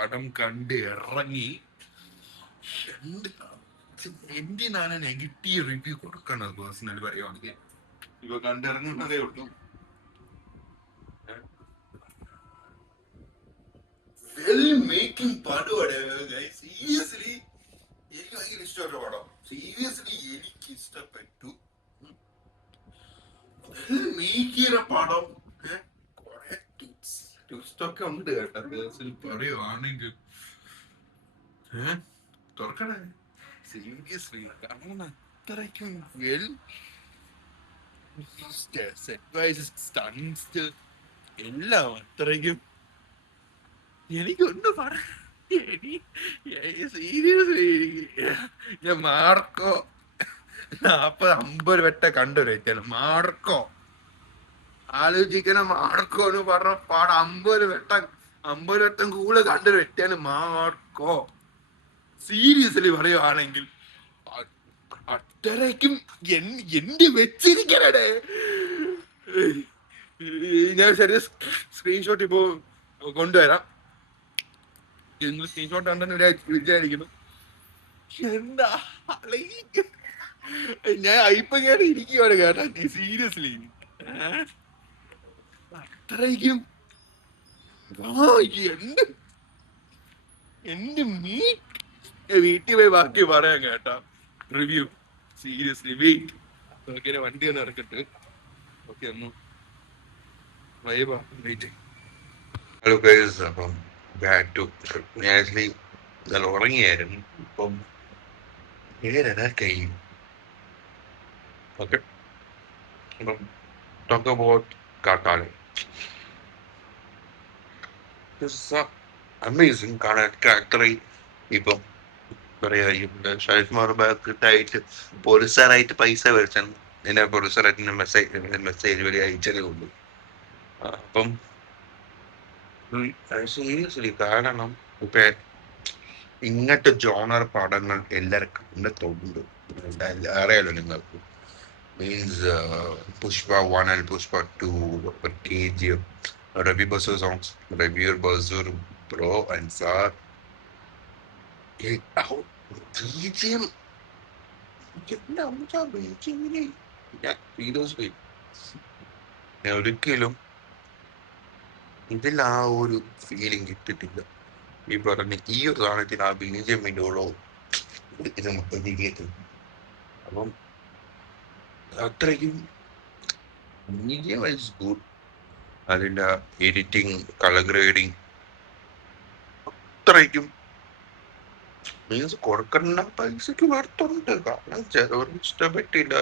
പടം കണ്ട് ഇറങ്ങി എന്തിനാണ് നെഗറ്റീവ് റിവ്യൂ കൊടുക്കണത്? പേഴ്സണലി പറയുവാണെങ്കിൽ ഇപ്പൊ കണ്ടിറങ്ങുന്നതേ ഉള്ളൂ. വെൽ മേക്കിംഗ് പടമാണ്. സീരിയസ്ലി എനിക്ക് ഭയങ്കര ഇഷ്ടപ്പെട്ട പടം. സീരിയസ്ലി എനിക്ക് ഇഷ്ടപ്പെട്ടു. വെൽ മേക്കിയ പടം. കൊറേ ട്വിസ്റ്റൊക്കെ ഉണ്ട് കേട്ടോ. പേഴ്സണലി പറയുവാണെങ്കിൽ തുറക്കണേ സീരിയസ്ലി കാരണം അത്രയ്ക്കും വെൽ സെറ്റ് വൈസ് സ്റ്റൺസ് എല്ലാം അത്രയ്ക്കും എനിക്കൊന്നും സീരിയസ്ലി ഞാൻ മാർക്കോ 40-50 വട്ടം കണ്ടുവരാണ്. മാർക്കോ ആലോചിക്കണം. മാർക്കോ എന്ന് പറഞ്ഞ പാടം 50 വട്ടം കൂടുതൽ കണ്ടൊരു വ്യക്തിയാണ് മാർക്കോ. സീരിയസ്ലി പറയുവാണെങ്കിൽ അത്രയ്ക്കും എന്റെ വെച്ചിരിക്കണേ. ഞാൻ ശരി സ്ക്രീൻഷോട്ട് ഇപ്പോ കൊണ്ടുവരാം. നിങ്ങൾ സ്ക്രീൻഷോട്ട് ഉണ്ടെന്ന് വിചാരിക്കുന്നു. എന്താ ഞാൻ ഇപ്പൊ ഞാൻ ഇരിക്കുവാണ് കേട്ടാ. സീരിയസ്ലി അത്രയ്ക്കും എന്റെ വീട്ടിൽ പോയി ബാക്കി പറയാം കേട്ടാ റിവ്യൂ. Seriously wait. ഓക്കെ വണ്ടി ഒന്ന് ഇറക്കട്ടെ. ഓക്കെ ഒന്ന് വെയിറ്റ്. ഹലോ ഗൈസ്, അപ്പം ബാക്ക് ടു ഞാൻ ആക്ച്വലി നല്ല ഉറങ്ങിയായിരുന്നു. ഇപ്പം 7:30 കഴിഞ്ഞു. ഓക്കെ, അപ്പം ടോക്ക് അബൌട്ട് കാട്ടാളി. അമേസിങ്. കാണാൻ അത്രയും ഇപ്പം പറയാ ഷാഹിദ് മാറുബാക്കിട്ടായിട്ട് പോലീസുകാരായിട്ട് പൈസ മേടിച്ചാണ്. എന്നെ പോലീസുകാരായിട്ട് മെസ്സേജ് വഴി അയച്ചതേ ഉള്ളൂ. അപ്പം സീരിയസ്ലി കാരണം ഇപ്പൊ ഇങ്ങനത്തെ ജോണർ പടങ്ങൾ എല്ലാവർക്കും ഉണ്ട്. അറിയാലോ നിങ്ങൾക്ക്. Means Pushpa 1 and Pushpa 2, KGF, Ravi Basu songs, Ravi Basu, Bro and Sar. BGM ഒരിക്കലും ഇതിൽ ആ ഒരു ഫീലിംഗ് കിട്ടിട്ടില്ല. ഈ പറഞ്ഞ ഈ ഒരു സാധനത്തിന് ആ BGMോളോ ഇത് കേട്ടില്ല. അപ്പം അത്രയ്ക്കും BGM ഇസ് ഗുഡ്. അതിന്റെ എഡിറ്റിംഗ്, കളർ ഗ്രേഡിങ് അത്രയ്ക്കും മീൻസ് കൊടുക്കേണ്ട പൈസക്ക് വർത്തുണ്ട്. കാരണം ചിലവർക്ക് ഇഷ്ടപ്പെട്ടില്ല.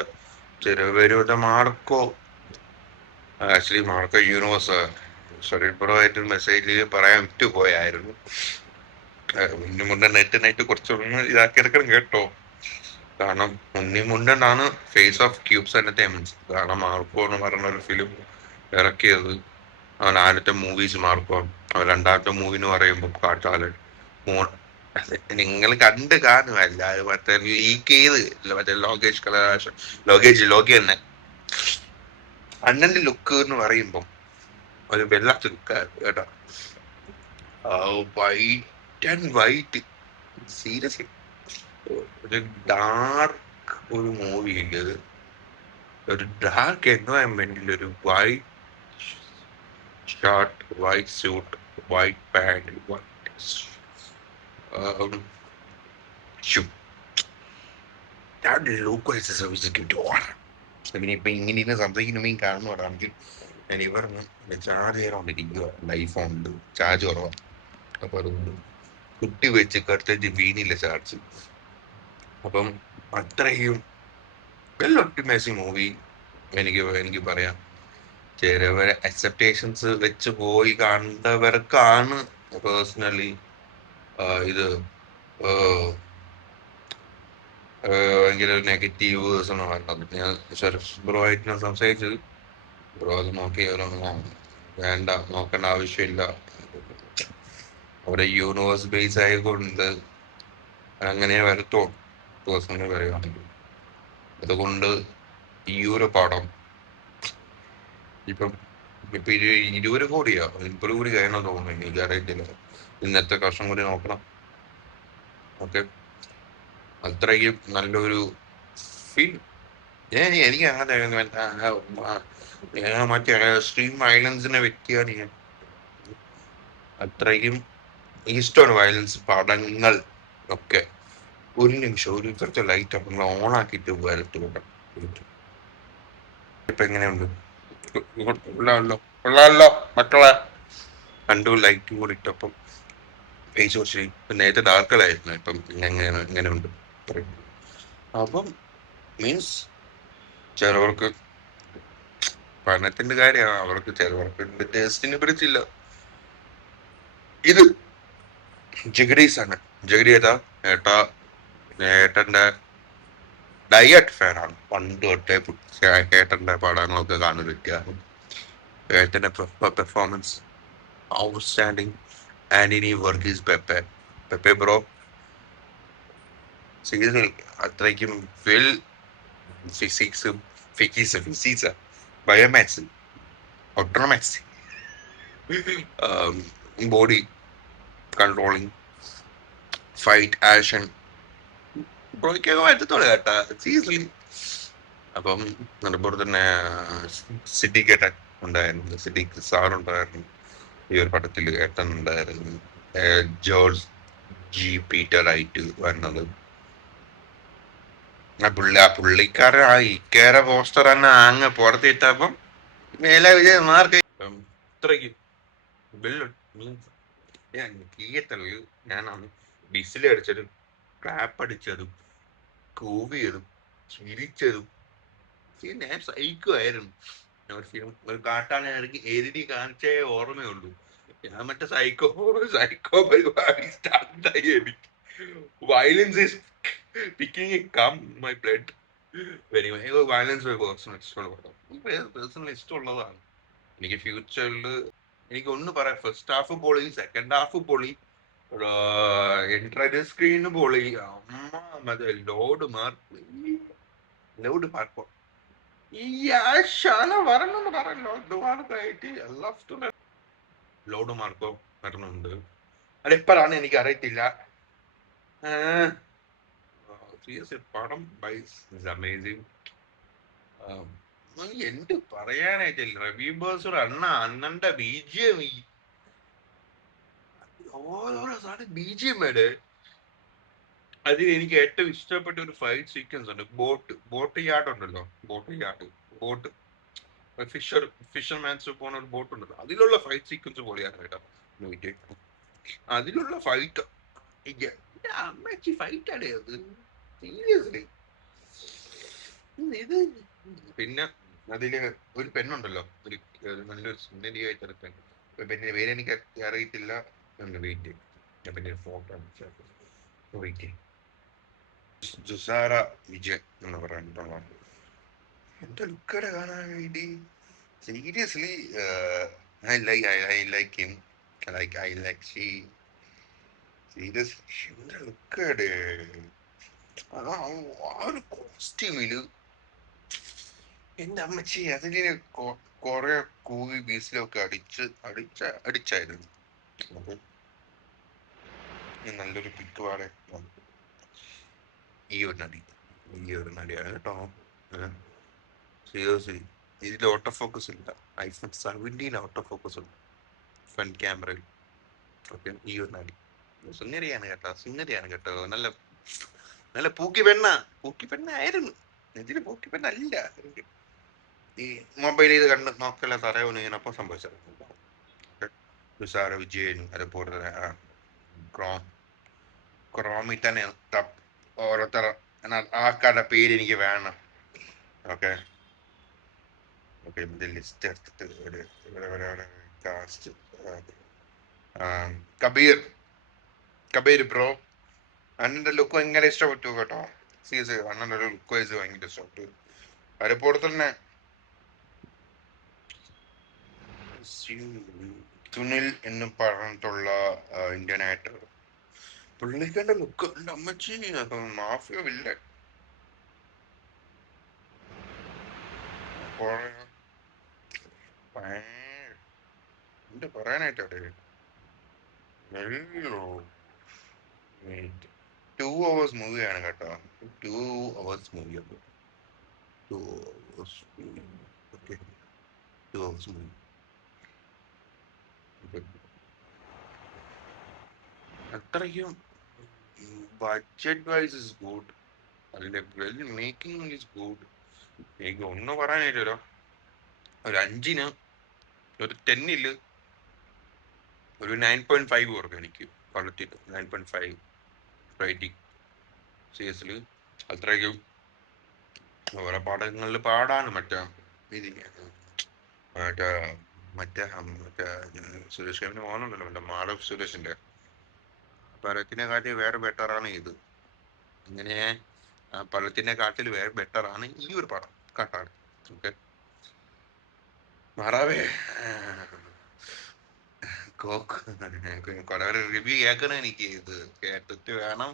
ചിലവരുടെ Marco actually Marco universe bro മെസ്സേജിൽ പറയാൻ വിട്ടുപോയായിരുന്നു. ഉണ്ണിമുണ്ടൻ നെറ്റ് കുറച്ചൊന്ന് ഇതാക്കിയെടുക്കണം കേട്ടോ. കാരണം ഉണ്ണിമുണ്ടനാണ് ഫേസ് ഓഫ് ക്യൂബ്സ് എന്റർടൈൻമെന്റ്സ്. കാരണം മാർക്കോ എന്ന് പറഞ്ഞ ഒരു ഫിലിം ഇറക്കിയത്. അവൻ ആദ്യത്തെ മൂവീസ് മാർക്കോ. അവൻ രണ്ടാമത്തെ മൂവി എന്ന് പറയുമ്പോൾ കാട്ടാളൻ. നിങ്ങൾ കണ്ട് കാണുമല്ല, മറ്റേ ലീക്ക് ചെയ്ത് മറ്റേ ലോകി തന്നെ. അണ്ണന്റെ ലുക്ക് എന്ന് പറയുമ്പം ഒരു വെള്ളാത്ത ലുക്കായിരുന്നു കേട്ടോ. White and white. സീരിയസ്ലി ഒരു ഡാർക്ക് ഒരു മൂവി ഉണ്ട്. ഒരു ഡാർക്ക് എൻവയൺമെന്റിൽ ഒരു white shirt, white suit, white pant, white shoe. That look is a service to give to all. പിന്നെ ഇപ്പൊ ഇങ്ങനെ സംസാരിക്കുന്ന കാണുന്നതാണെങ്കിൽ ഞാൻ ഇവർക്ക് ചാർജ് ചെയ്യാറുണ്ടിരിക്കുക. ഐഫോണില് ചാർജ് കുറവാണ്. അപ്പൊ അതുകൊണ്ട് കുട്ടി വെച്ച് കടുത്തേച്ച് വീണില്ല ചാർജ്. അപ്പം അത്രയും വെൽ ഒപ്റ്റിമൈസിങ് മൂവി എനിക്ക് പറയാം. ചിലവരെ എക്സെപ്റ്റേഷൻസ് വെച്ച് പോയി കണ്ടവർക്കാണ് പേഴ്സണലി ഇത് ഭയങ്കര നെഗറ്റീവ്സ് എന്ന് പറയുന്നത്. ഞാൻ ബ്രോ ആയിട്ട് സംസാരിച്ചത്. ബ്രോ അത് വേണ്ട, നോക്കേണ്ട ആവശ്യമില്ല. അവിടെ യൂണിവേഴ്സ് ബേസ് ആയതുകൊണ്ട് അങ്ങനെ വരത്തോ പേഴ്സണലി പറയുകയാണെങ്കിൽ. അതുകൊണ്ട് ഈ ഒരു പടം ഇപ്പം ഇപ്പൊ 20 കോടിയോ 30 കോടി കഴിയണം തോന്നുന്നു, എനിക്ക് അറിയത്തില്ല. ഇന്നത്തെ വർഷം കൂടി നോക്കണം. ഓക്കെ, അത്രയ്ക്കും നല്ലൊരു ഫീൽ. എനിക്ക് അങ്ങനെ മറ്റേ സ്ട്രീം വയലൻസിനെ വ്യക്തിയാണ് ഞാൻ. അത്രയ്ക്കും ഇഷ്ടമാണ് വയലൻസ് പടങ്ങൾ ഒക്കെ. ഒരു നിമിഷം ഒരു ഇപ്പോഴത്തെ ലൈറ്റ് നമ്മൾ ഓണാക്കിയിട്ട് വരട്ട് കൂട്ടാം. ഇപ്പൊ എങ്ങനെയുണ്ട്? കൊള്ളാമല്ലോ, കൊള്ളാമല്ലോ മക്കളെ. കണ്ടു ലൈറ്റും കൂടി ഇട്ടപ്പം ഫേസ് കുറച്ച് നേരത്തെ ഡാർക്കലായിരുന്നു, ഇപ്പം എങ്ങനെ ഉണ്ട് പറയും. അപ്പം മീൻസ് ചിലവർക്ക് പഠനത്തിന്റെ കാര്യമാണ്, അവർക്ക് ചിലവർക്ക് ടേസ്റ്റിനെ പിടിച്ചില്ല. ഇത് ജഗഡീസ് ആണ്. ജഗഡി ഏട്ടാ ഏട്ടന്റെ ഡയറ്റ് ഫാനാണ് പണ്ട് തൊട്ടേ. ഏട്ടന്റെ പടങ്ങളൊക്കെ കാണുന്ന വ്യക്തിയാണ്. ഏട്ടന്റെ performance outstanding. Antony Varghese Pepe, Pepe bro seriously അത്രയ്ക്കും വെൽ. ഫിസിക്സും ഫിസിക്സ് ബയോമാത്സ് ഓട്ടോമാക്സ് ബോഡി കൺട്രോളിങ് ഫൈറ്റ് ആക്ഷൻ ബ്രോയ്ക്കൊക്കെ പറ്റത്തുള്ളൂ കേട്ടാ, സീരിയസ്ലി. അപ്പം അതുപോലെ തന്നെ സിദ്ദിഖ് ഏട്ടൻ ഉണ്ടായിരുന്നു, സിദ്ദിഖ് സാറുണ്ടായിരുന്നു ഈ ഒരു പടത്തിൽ, ഏട്ടൻ ഉണ്ടായിരുന്നു. ജോർജ് ജി പീറ്റർ ആയിട്ട് വരുന്നത്. പുള്ളിക്കാരൻ ആ ഇക്കേറെ പോസ്റ്റർ തന്നെ അങ്ങ് പുറത്തിട്ടപ്പം മേലെ വിജയമാർക്ക് ഇത്രയ്ക്ക് മീൻസ് ഞാൻ തിയേറ്ററിൽ ഞാനാണ് ബിസിലടിച്ചതും ക്ലാപ്പ് അടിച്ചതും കൂവിയതും ചിരിച്ചതും. ഞാൻ സഹിക്കുമായിരുന്നു. ഒരു കാട്ടാനെ ഇറങ്ങി എരുതി കാണിച്ചേ ഓർമ്മയുള്ളൂ. ഞാൻ മറ്റേ സൈക്കോ സൈക്കോ പരിപാടി സ്റ്റാർട്ടായി. എനിക്ക് violence is picking come my blood very much. Violence ഇഷ്ടമുള്ള പടം, പേഴ്സണലി ഇഷ്ടമുള്ളതാണ്. എനിക്ക് ഫ്യൂച്ചറിൽ എനിക്ക് ഒന്ന് പറയാം, ഫസ്റ്റ് ഹാഫ് പൊളി, സെക്കൻഡ് ഹാഫ് പൊളി, ഇന്റർനെറ്റ് സ്ക്രീന് പൊളി. അമ്മ മറ്റേ ലോഡ് മാർക്കോ ഈ ആഴ്ച വരണമെന്ന് പറയല്ലോ. ലോഡ് മാർക്കോ വരണുണ്ട്. അതെപ്പോഴാണ് എനിക്ക് അറിയത്തില്ല. സീരിയസ്ലി പടം അമേസിങ്. എന്ത് പറയാനായിട്ടില്ല. റവി ബേഴ്സൂർ അണ്ണന്റെ ബിജിഎം, ഓരോരോ സാധനം ബിജിഎം വേടേ. അതിൽ എനിക്ക് ഏറ്റവും ഇഷ്ടപ്പെട്ട ഒരു ഫൈറ്റ് സീക്വൻസ് ഉണ്ട്. ബോട്ട് യാർഡ് ഉണ്ടല്ലോ, ബോട്ട് ഫിഷർമാൻസ് പോണ ഒരു ബോട്ട് ഉണ്ടല്ലോ, അതിലുള്ള ഫൈറ്റ് സീക്വൻസ് പൊളിയാണ് കേട്ടോ. നോക്കിയേ, അതിലുള്ള ഫൈറ്റ് അമ്മച്ചി ഫൈറ്റ് ആണ് അത്, സീരിയസ്ലി. ഇത് പിന്നെ അതില് ഒരു പെണ്ണുണ്ടല്ലോ, ഒരു നല്ലൊരു സുന്ദരിയായിട്ടൊരു പെൺ. പിന്നെ പേര് എനിക്ക് അറിയത്തില്ല. വെയിറ്റ്, പിന്നെ ഫോട്ടോ വെയിറ്റ്, ജുസാര വിജയ് എന്ന് പറഞ്ഞിട്ടുള്ള എന്റെ ലുക്കടെ കാണാൻ വേണ്ടി. Seriously I like him. I like she. Seriously എന്റെ ലുക്കടെ ആ ഒരു കോസ്റ്റ്യൂമില് എന്റെ അമ്മച്ചി അതിന് കൊറേ കൂവി ബീസിലൊക്കെ അടിച്ചായിരുന്നു. അപ്പൊ നല്ലൊരു പിക്ക് പാടെ ഈ ഒരു നടിയാണ് കേട്ടോ. സീരിയസ്ലി ഇതിൽ ഓട്ടോ ഫോക്കസ് ഇല്ല. iPhone 17 ഓട്ടോ ഫോക്കസ് ഉണ്ട് ഫ്രണ്ട് ക്യാമറയിൽ. ഓക്കെ, ഈ ഒരു നടി സുന്ദരിയാണ് കേട്ടോ. നല്ല നല്ല പൂക്കി പെണ്ണായിരുന്നു. ഇതിന് പൂക്കി പെണ്ണല്ല. ഈ മൊബൈൽ ഇത് കണ്ട് നോക്കല തറയൊന്നും ഇങ്ങനപ്പം സംഭവിച്ചത്. തുഷാര വിജയൻ, അതുപോലെ തന്നെ ക്രോമിൽ തന്നെ ഓരോരുത്തർ ആൾക്കാരുടെ പേര് എനിക്ക് വേണം. ഓക്കെ, ഇതിന്റെ ലിസ്റ്റ് എടുത്തിട്ട് ഒരു കാസ്റ്റ്. കബീർ ബ്രോ, അണ്ണന്റെ ലുക്ക് ഭയങ്കര ഇഷ്ടപ്പെട്ടു കേട്ടോ. സീരിയസ് അണ്ണന്റെ ഒരു ലുക്ക് വൈസ് ഭയങ്കര ഇഷ്ടപ്പെട്ടു. അതുപോലെ തന്നെ സുനിൽ എന്ന് പറഞ്ഞിട്ടുള്ള ഇന്ത്യൻ ആക്ടർ, പുള്ളിക്കാരുടെ ലുക്ക് എന്റെ അമ്മച്ചി മാഫിയ വില്ലൻ. എന്താ പറയാനായിട്ട് അവിടെ 2 hours മൂവിയാണ് കേട്ടോ. 2 hours മൂവി. അത് 2 hours movie. Okay, 2 hours movie. അത്രയ്ക്കും ബഡ്ജറ്റ് വൈസ് ഇസ് ഗുഡ്. അതിന്റെ മേക്കിംഗ് ഇസ് ഗുഡ്. എനിക്ക് ഒന്നും പറയാനായിട്ടല്ലോ. ഒരു 5-ന്, ഒരു 10-ല് ഒരു 9.5 കൊടുക്കും എനിക്ക്. ക്വാളിറ്റി 9.5 റേറ്റിംഗ് CS-ല്. അത്രയ്ക്കും ഓരോ പടങ്ങളിൽ പാടാണ്. മറ്റേ ഇതിന് മറ്റേ മറ്റേ മറ്റേ സുരേഷ് ഗോപിന്റെ മോനുണ്ടല്ലോ, മറ്റേ മാളവ് സുരേഷിന്റെ പടത്തിനെ കാട്ടി വേറെ ബെറ്ററാണ് ഇത്. ഇങ്ങനെ പടത്തിനെ കാട്ടിൽ വേറെ ബെറ്ററാണ് ഈ ഒരു പടം കാട്ടാണ്. ഓക്കെ മാറാവേ, കൊറേ റിവ്യൂ കേൾക്കണം എനിക്ക്. ഇത് കേട്ടിട്ട് വേണം.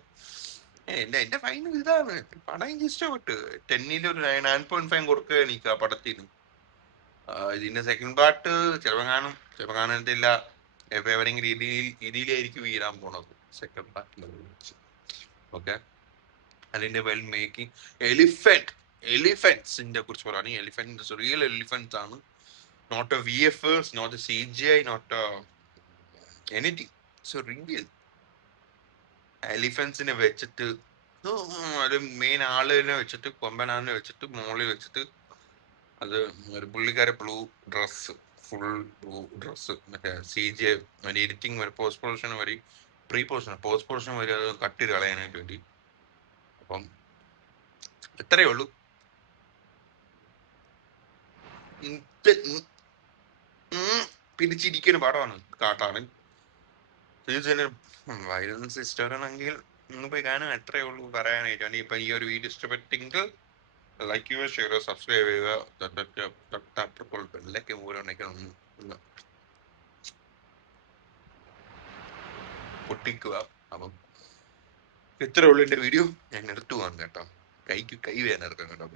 എന്റെ ഫൈനൽ ഇതാണ്. പടം എനിക്ക് ഇഷ്ടപ്പെട്ടു. 10-ൽ ഒരു 9.5 കൊടുക്കുക എനിക്ക് ആ പടത്തിന്. ഇതിന്റെ സെക്കൻഡ് പാർട്ട് ചിലപ്പോൾ കാണും, ചിലപ്പോൾ കാണത്തില്ല. എപ്പോ എവരെങ്കിലും രീതിയിലായിരിക്കും വീഴാൻ പോണത് സെക്കൻഡ് പാർട്ടിൽ. ഓക്കെ, അതിന്റെ വെൽ മേക്കിംഗ്. എലിഫന്റ്സിന്റെ കുറിച്ച് പറയുകയാണെങ്കിൽ, എലിഫന്റ് റിയൽ എലിഫന്റ്സ് ആണ്. Not a VFX, not a CGI, not anything. So real എലിഫന്റ്സിനെ വെച്ചിട്ട്, ഒരു മെയിൻ ആളിനെ വെച്ചിട്ട്, കൊമ്പനാളിനെ വെച്ചിട്ട്, മോളിൽ വെച്ചിട്ട്, അത് ഒരു പുള്ളിക്കാരെ blue dress, full blue dress, മറ്റേ CGI എഡിറ്റിംഗ് വരെ, പോസ്റ്റ് പ്രൊഡക്ഷൻ വരെ, പോസ്റ്റ് പ്രൊഡക്ഷൻ വരെ അത് കട്ട് ചെയ്ത് കളയാനായിട്ട് വേണ്ടി. അപ്പം എത്രയേ ഉള്ളൂ. പിടിച്ചിരിക്കുന്ന പടമാണ് കാട്ടാണ്. വയലൻസ് ഇഷ്ടമാണെങ്കിൽ ഒന്ന് പോയി കാണാൻ. എത്രയേ ഉള്ളൂ പറയാനായിട്ട്. ഇപ്പൊ ഈ ഒരു വീഡിയോ ഇഷ്ടപ്പെട്ടെങ്കിൽ ലൈക്ക് ചെയ്യുക, ഷെയർ ചെയ്യുക, സബ്സ്ക്രൈബ് ചെയ്യുക, തൊട്ടപ്പോൾ ബെല്ലൊക്കെ മൂലമൊക്കെ ഒന്ന് പൊട്ടിക്കുക. അപ്പം ഇത്രയേ ഉള്ളൂ എന്റെ വീഡിയോ. ഞാൻ നിർത്തുവാണ് കേട്ടോ. കൈ വേദന എടുക്കാം കേട്ടോ.